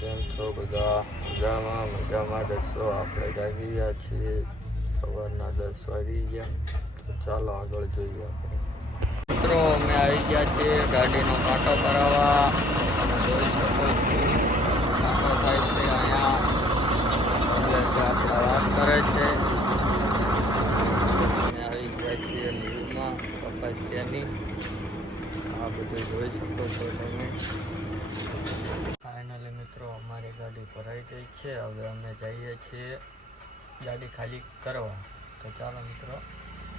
કેમ છો બધા? મજામાં દસો આપણે જાગી ગયા છીએ સવારના 10 વાગી ગયા. તો ચાલો આગળ જોઈએ. આપણે મિત્રો અમે આવી ગયા છીએ ગાડીનો કાંટો કરાવવા. તમે જોઈ શકો છો કાંટો થાય છે અહીંયા. આપણા વાત કરે છે. અમે આવી ગયા છીએ લીલમાં કપાસિયાની. આ બધું જોઈ શકો છો તમે. ફાઇનલી મિત્રો અમારી ગાડી ભરાઈ ગઈ છે. હવે અમે જઈએ છીએ ગાડી ખાલી કરવા. તો ચાલો મિત્રો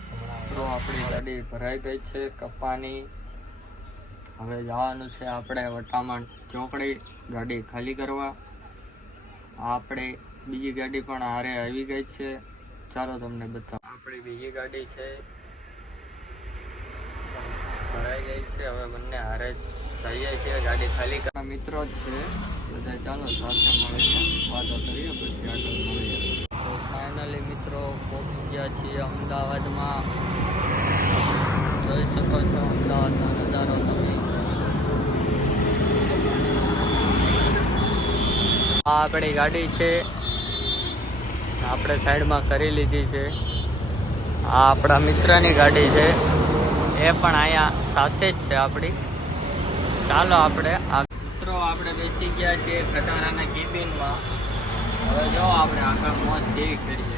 હમણાં આપણી ગાડી ભરાઈ ગઈ છે કપાની. હવે જવાનું છે આપણે વટામણ ચોકડી ગાડી ખાલી કરવા. આપણે બીજી ગાડી પણ હારે આવી ગઈ છે. ચાલો તમને બતાવો. આપણી બીજી ગાડી છે ભરાઈ ગઈ છે. હવે બંને હારે જઈએ છીએ ગાડી ખાલી કરવા. મિત્રો જ છે બધા. ચાલો સાથે મળીને વાતો કરીએ પછી આગળ મળીએ. તો ફાઇનલી મિત્રો પહોંચી ગયા છીએ અમદાવાદમાં. જોઈ શકો છો અમદાવાદનો નજારો તમે. આ આપણી ગાડી છે, આપણે સાઈડમાં કરી લીધી છે. આ આપણા મિત્રની ગાડી છે, એ પણ અહીંયા સાથે જ છે આપણી. ચાલો આપણે મિત્રો આપણે બેસી ગયા છીએ ખટારાના કેબિનમાં. હવે જો આપણે આગળ મોજ કેવી કરીએ.